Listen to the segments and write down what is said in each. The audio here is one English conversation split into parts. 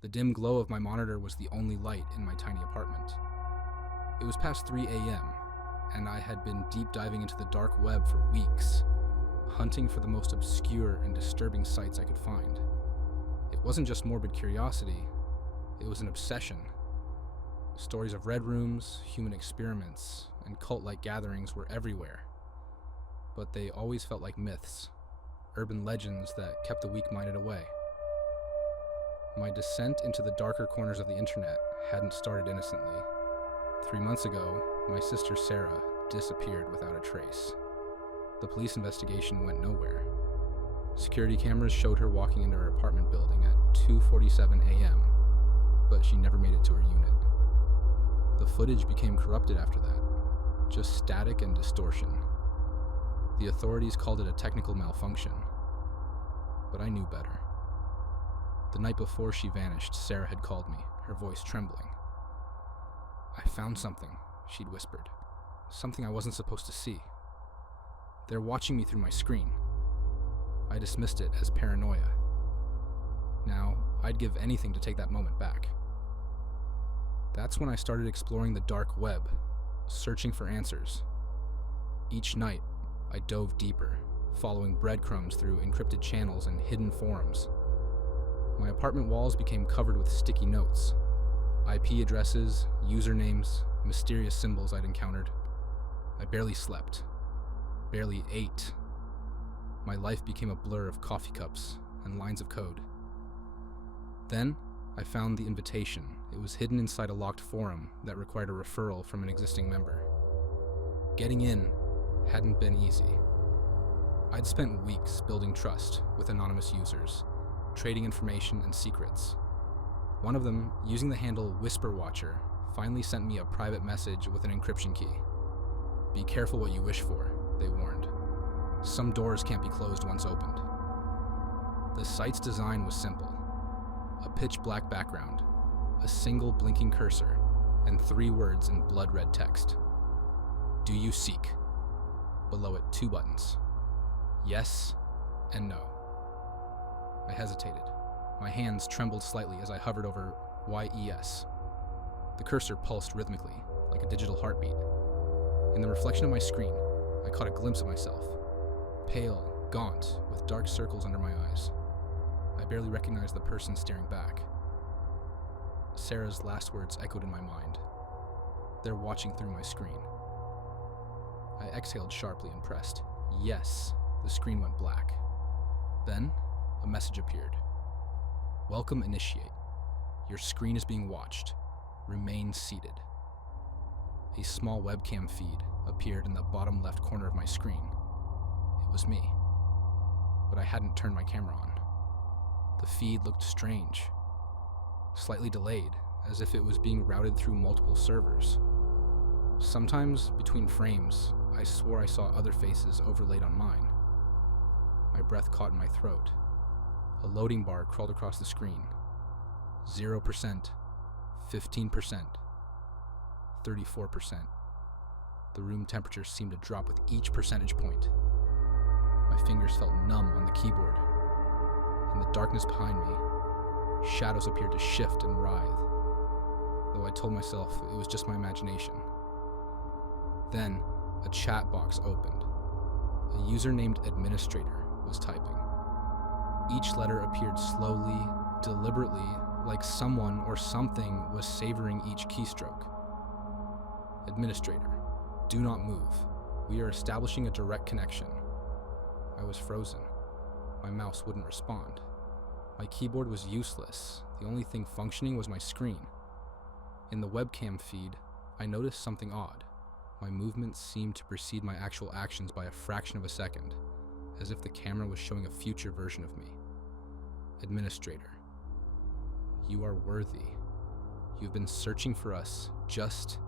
The dim glow of my monitor was the only light in my tiny apartment. It was past 3 a.m., and I had been deep diving into the dark web for weeks, hunting for the most obscure and disturbing sites I could find. It wasn't just morbid curiosity, it was an obsession. Stories of red rooms, human experiments, and cult-like gatherings were everywhere. But they always felt like myths, urban legends that kept the weak-minded away. My descent into the darker corners of the internet hadn't started innocently. 3 months ago, my sister Sarah disappeared without a trace. The police investigation went nowhere. Security cameras showed her walking into her apartment building at 2:47 a.m., but she never made it to her unit. The footage became corrupted after that, just static and distortion. The authorities called it a technical malfunction, but I knew better. The night before she vanished, Sarah had called me, her voice trembling. "I found something," she'd whispered. "Something I wasn't supposed to see. They're watching me through my screen." I dismissed it as paranoia. Now, I'd give anything to take that moment back. That's when I started exploring the dark web, searching for answers. Each night, I dove deeper, following breadcrumbs through encrypted channels and hidden forums. My apartment walls became covered with sticky notes, IP addresses, usernames, mysterious symbols I'd encountered. I barely slept, barely ate. My life became a blur of coffee cups and lines of code. Then, I found the invitation. It was hidden inside a locked forum that required a referral from an existing member. Getting in hadn't been easy. I'd spent weeks building trust with anonymous users, trading information and secrets. One of them, using the handle Whisper Watcher, finally sent me a private message with an encryption key. "Be careful what you wish for," they warned. "Some doors can't be closed once opened." The site's design was simple. A pitch-black background, a single blinking cursor, and 3 words in blood-red text. "Do you seek?" Below it, 2 buttons. Yes and no. I hesitated. My hands trembled slightly as I hovered over YES. The cursor pulsed rhythmically, like a digital heartbeat. In the reflection of my screen, I caught a glimpse of myself. Pale, gaunt, with dark circles under my eyes. I barely recognized the person staring back. Sarah's last words echoed in my mind. "They're watching through my screen." I exhaled sharply and pressed yes. The screen went black. Then, a message appeared. "Welcome initiate. Your screen is being watched. Remain seated." A small webcam feed appeared in the bottom left corner of my screen. It was me. But I hadn't turned my camera on. The feed looked strange, slightly delayed, as if it was being routed through multiple servers. Sometimes, between frames, I swore I saw other faces overlaid on mine. My breath caught in my throat. A loading bar crawled across the screen. 0%, 15%, 34%. The room temperature seemed to drop with each percentage point. My fingers felt numb on the keyboard. In the darkness behind me, shadows appeared to shift and writhe, though I told myself it was just my imagination. Then, a chat box opened. A user named Administrator was typing. Each letter appeared slowly, deliberately, like someone or something was savoring each keystroke. "Administrator, do not move. We are establishing a direct connection." I was frozen. My mouse wouldn't respond. My keyboard was useless. The only thing functioning was my screen. In the webcam feed, I noticed something odd. My movements seemed to precede my actual actions by a fraction of a second, as if the camera was showing a future version of me. "Administrator, you are worthy. You've been searching for us just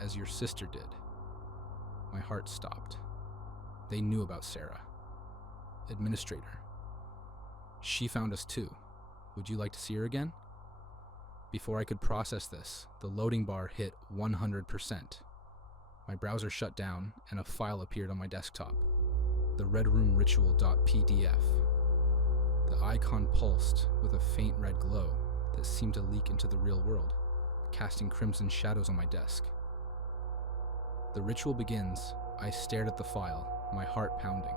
as your sister did." My heart stopped. They knew about Sarah. "Administrator, she found us too. Would you like to see her again?" Before I could process this, the loading bar hit 100%. My browser shut down and a file appeared on my desktop, the redroomritual.pdf. The icon pulsed with a faint red glow, that seemed to leak into the real world, casting crimson shadows on my desk. The ritual begins. I stared at the file, my heart pounding.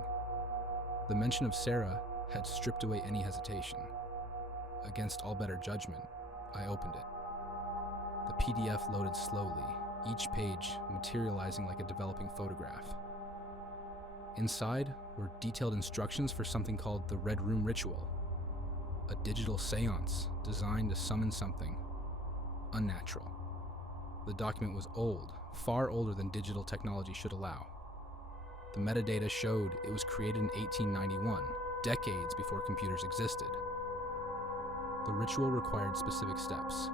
The mention of Sarah had stripped away any hesitation. Against all better judgment, I opened it. The PDF loaded slowly, each page materializing like a developing photograph. Inside were detailed instructions for something called the Red Room Ritual, a digital seance designed to summon something unnatural. The document was old, far older than digital technology should allow. The metadata showed it was created in 1891, decades before computers existed. The ritual required specific steps.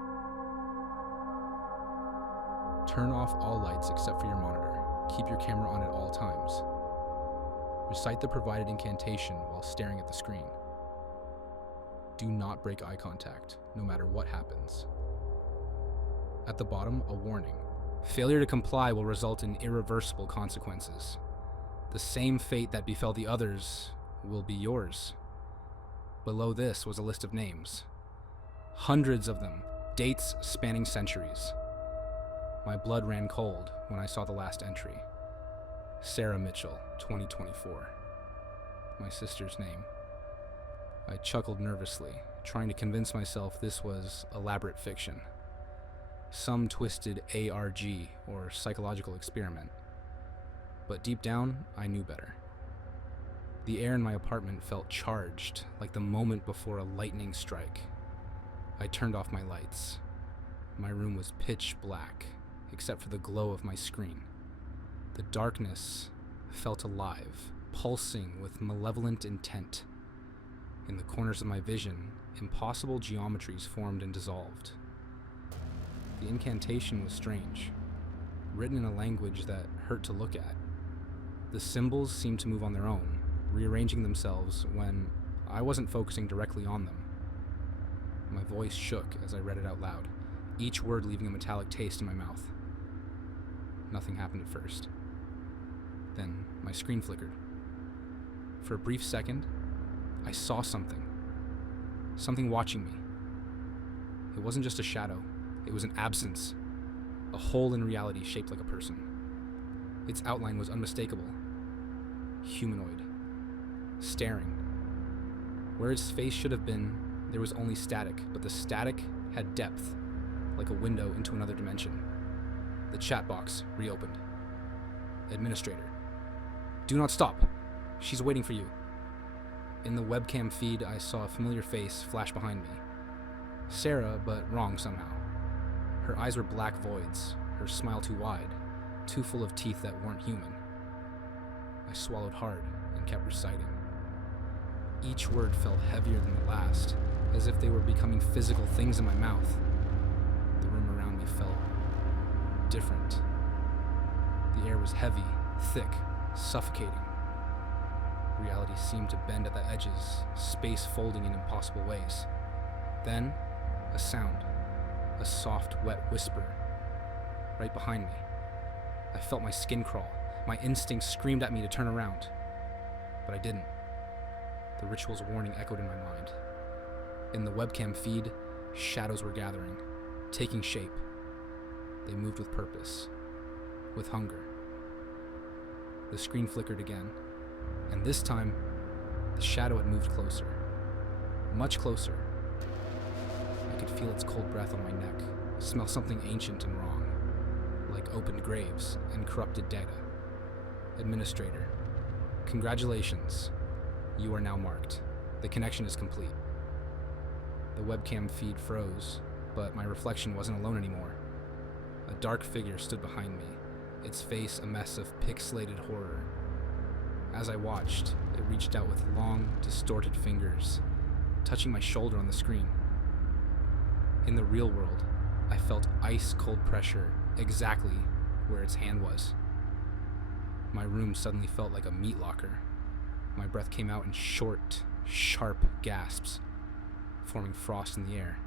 Turn off all lights except for your monitor. Keep your camera on at all times. Recite the provided incantation while staring at the screen. Do not break eye contact, no matter what happens. At the bottom, a warning. Failure to comply will result in irreversible consequences. The same fate that befell the others will be yours. Below this was a list of names. Hundreds of them, dates spanning centuries. My blood ran cold when I saw the last entry. Sarah Mitchell, 2024. My sister's name. I chuckled nervously, trying to convince myself this was elaborate fiction. Some twisted ARG, or psychological experiment. But deep down, I knew better. The air in my apartment felt charged, like the moment before a lightning strike. I turned off my lights. My room was pitch black, except for the glow of my screen. The darkness felt alive, pulsing with malevolent intent. In the corners of my vision, impossible geometries formed and dissolved. The incantation was strange, written in a language that hurt to look at. The symbols seemed to move on their own, rearranging themselves when I wasn't focusing directly on them. My voice shook as I read it out loud, each word leaving a metallic taste in my mouth. Nothing happened at first. Then my screen flickered. For a brief second, I saw something. Something watching me. It wasn't just a shadow, it was an absence. A hole in reality shaped like a person. Its outline was unmistakable. Humanoid. Staring. Where its face should have been, there was only static, but the static had depth, like a window into another dimension. The chat box reopened. Administrator. Do not stop. She's waiting for you. In the webcam feed, I saw a familiar face flash behind me. Sarah, but wrong somehow. Her eyes were black voids, her smile too wide, too full of teeth that weren't human. I swallowed hard and kept reciting. Each word felt heavier than the last, as if they were becoming physical things in my mouth. The room around me felt different. The air was heavy, thick, suffocating. Reality seemed to bend at the edges, space folding in impossible ways. Then, a sound, a soft, wet whisper, right behind me. I felt my skin crawl. My instincts screamed at me to turn around, but I didn't. The ritual's warning echoed in my mind. In the webcam feed, shadows were gathering, taking shape. They moved with purpose, with hunger. The screen flickered again, and this time, the shadow had moved closer, much closer. I could feel its cold breath on my neck, smell something ancient and wrong, like opened graves and corrupted data. Administrator, congratulations. You are now marked. The connection is complete. The webcam feed froze, but my reflection wasn't alone anymore. A dark figure stood behind me, its face a mess of pixelated horror. As I watched, it reached out with long, distorted fingers, touching my shoulder on the screen. In the real world, I felt ice-cold pressure exactly where its hand was. My room suddenly felt like a meat locker. My breath came out in short, sharp gasps, forming frost in the air.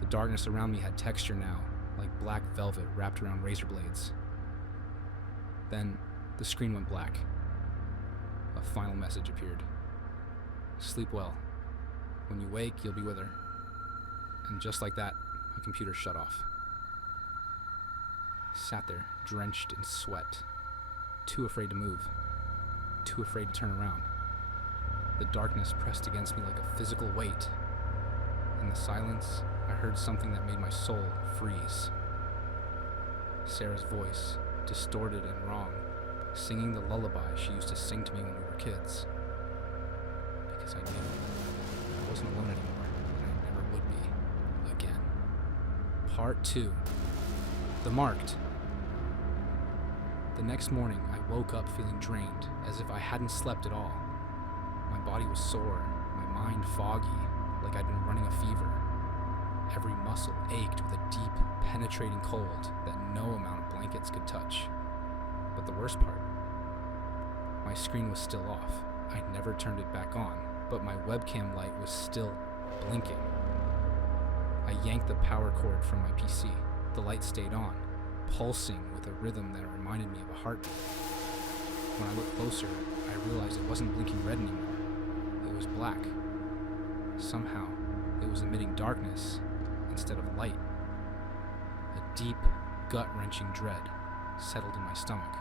The darkness around me had texture now, like black velvet wrapped around razor blades. Then, the screen went black. A final message appeared. Sleep well. When you wake, you'll be with her. And just like that, my computer shut off. Sat there, drenched in sweat, too afraid to move, too afraid to turn around. The darkness pressed against me like a physical weight. In the silence, I heard something that made my soul freeze. Sarah's voice, distorted and wrong, singing the lullaby she used to sing to me when we were kids. Because I knew I wasn't alone anymore, and I never would be again. Part 2. The Marked. The next morning, I woke up feeling drained, as if I hadn't slept at all. My body was sore, my mind foggy, like I'd been running a fever. Every muscle ached with a deep, penetrating cold that no amount of blankets could touch. But the worst part, my screen was still off. I never turned it back on, but my webcam light was still blinking. I yanked the power cord from my PC. The light stayed on, pulsing with a rhythm that reminded me of a heartbeat. When I looked closer, I realized it wasn't blinking red anymore. It was black. Somehow, it was emitting darkness instead of light. A deep, gut-wrenching dread settled in my stomach.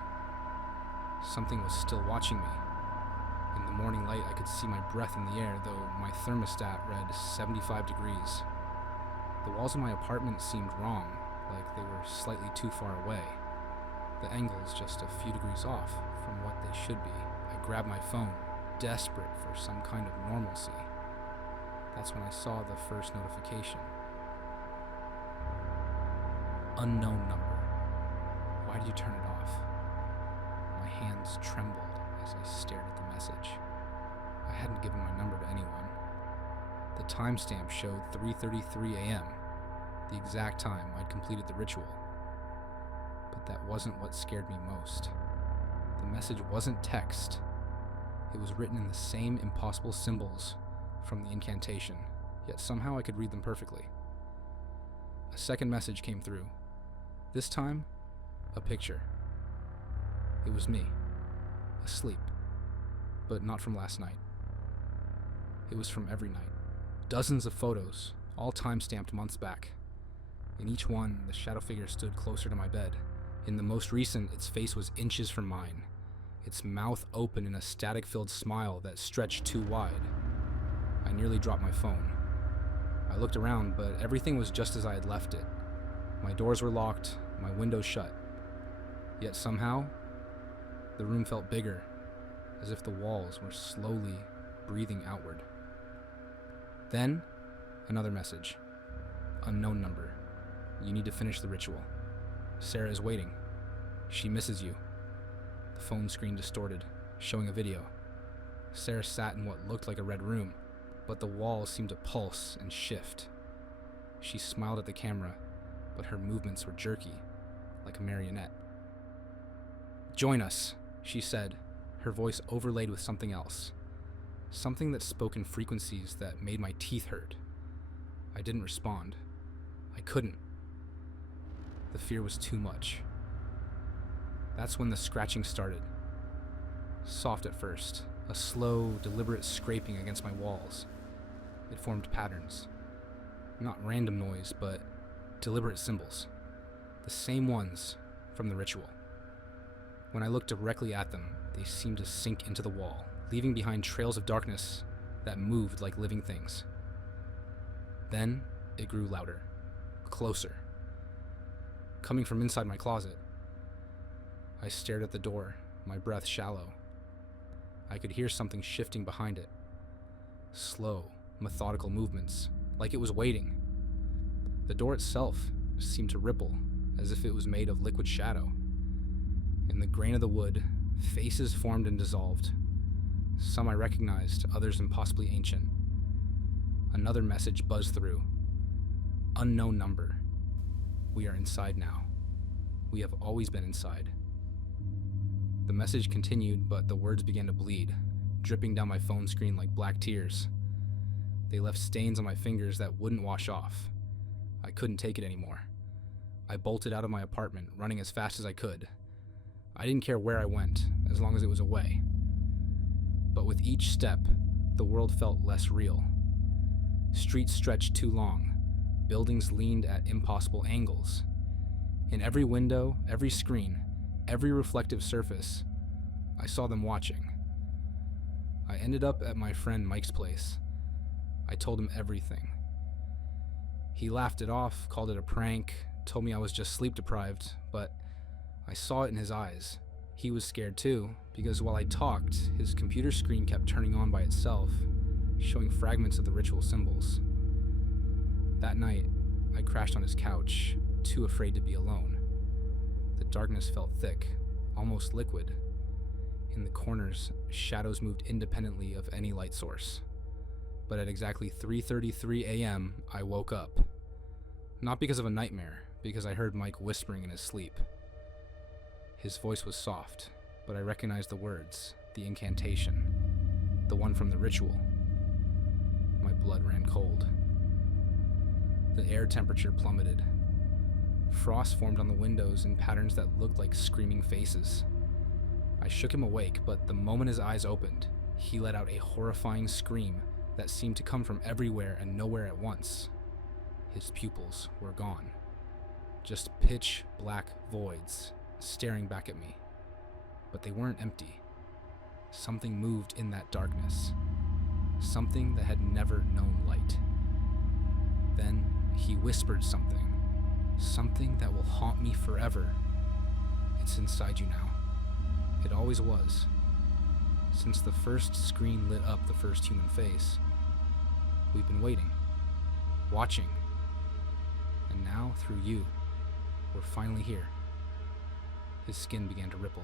Something was still watching me. In the morning light, I could see my breath in the air, though my thermostat read 75 degrees. The walls of my apartment seemed wrong, like they were slightly too far away. The angle's just a few degrees off from what they should be. I grabbed my phone, desperate for some kind of normalcy. That's when I saw the first notification. Unknown number. Why did you turn it off? My hands trembled as I stared at the message. I hadn't given my number to anyone. The timestamp showed 3:33 a.m., the exact time I'd completed the ritual. But that wasn't what scared me most. The message wasn't text. It was written in the same impossible symbols from the incantation, yet somehow I could read them perfectly. A second message came through. This time, a picture. It was me, asleep, but not from last night. It was from every night. Dozens of photos, all time-stamped months back. In each one, the shadow figure stood closer to my bed. In the most recent, its face was inches from mine, its mouth open in a static-filled smile that stretched too wide. I nearly dropped my phone. I looked around, but everything was just as I had left it. My doors were locked, my windows shut. Yet somehow, the room felt bigger, as if the walls were slowly breathing outward. Then, another message. Unknown number. You need to finish the ritual. Sarah is waiting. She misses you. The phone screen distorted, showing a video. Sarah sat in what looked like a red room, but the walls seemed to pulse and shift. She smiled at the camera, but her movements were jerky, like a marionette. Join us, she said, her voice overlaid with something else. Something that spoke in frequencies that made my teeth hurt. I didn't respond. I couldn't. The fear was too much. That's when the scratching started. Soft at first, a slow, deliberate scraping against my walls. It formed patterns. Not random noise, but deliberate symbols. The same ones from the ritual. When I looked directly at them, they seemed to sink into the wall, leaving behind trails of darkness that moved like living things. Then it grew louder, closer, coming from inside my closet. I stared at the door, my breath shallow. I could hear something shifting behind it. Slow, methodical movements, like it was waiting. The door itself seemed to ripple, as if it was made of liquid shadow. In the grain of the wood, faces formed and dissolved. Some I recognized, others impossibly ancient. Another message buzzed through. Unknown number. We are inside now. We have always been inside. The message continued, but the words began to bleed, dripping down my phone screen like black tears. They left stains on my fingers that wouldn't wash off. I couldn't take it anymore. I bolted out of my apartment, running as fast as I could. I didn't care where I went, as long as it was away. But with each step, the world felt less real. Streets stretched too long. Buildings leaned at impossible angles. In every window, every screen, every reflective surface, I saw them watching. I ended up at my friend Mike's place. I told him everything. He laughed it off, called it a prank, told me I was just sleep deprived, but I saw it in his eyes. He was scared too, because while I talked, his computer screen kept turning on by itself, showing fragments of the ritual symbols. That night, I crashed on his couch, too afraid to be alone. The darkness felt thick, almost liquid. In the corners, shadows moved independently of any light source. But at exactly 3:33 a.m., I woke up. Not because of a nightmare, because I heard Mike whispering in his sleep. His voice was soft, but I recognized the words, the incantation, the one from the ritual. My blood ran cold. The air temperature plummeted. Frost formed on the windows in patterns that looked like screaming faces. I shook him awake, but the moment his eyes opened, he let out a horrifying scream that seemed to come from everywhere and nowhere at once. His pupils were gone. Just pitch black voids staring back at me. But they weren't empty. Something moved in that darkness. Something that had never known light. Then he whispered something. Something that will haunt me forever. It's inside you now. It always was. Since the first screen lit up the first human face, we've been waiting, watching, and now, through you, we're finally here. His skin began to ripple,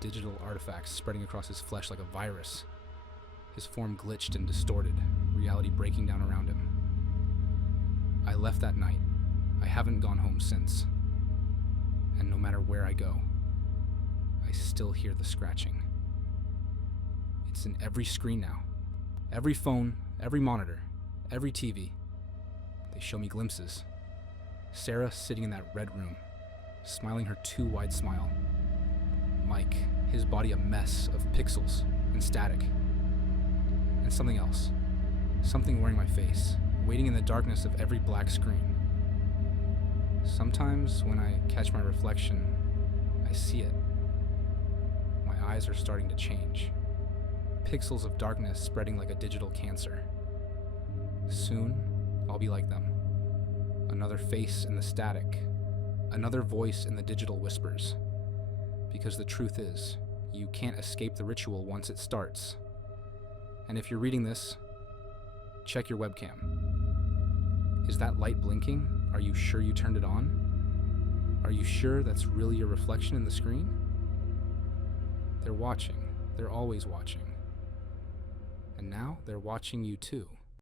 digital artifacts spreading across his flesh like a virus. His form glitched and distorted, reality breaking down around him. I left that night. I haven't gone home since. And no matter where I go, I still hear the scratching. It's in every screen now. Every phone, every monitor, every TV. They show me glimpses. Sarah sitting in that red room, smiling her too wide smile. Mike, his body a mess of pixels and static. And something else. Something wearing my face, waiting in the darkness of every black screen. Sometimes when I catch my reflection, I see it. My eyes are starting to change. Pixels of darkness spreading like a digital cancer. Soon, I'll be like them. Another face in the static. Another voice in the digital whispers. Because the truth is, you can't escape the ritual once it starts. And if you're reading this, check your webcam. Is that light blinking? Are you sure you turned it on? Are you sure that's really your reflection in the screen? They're watching. They're always watching. And now they're watching you too.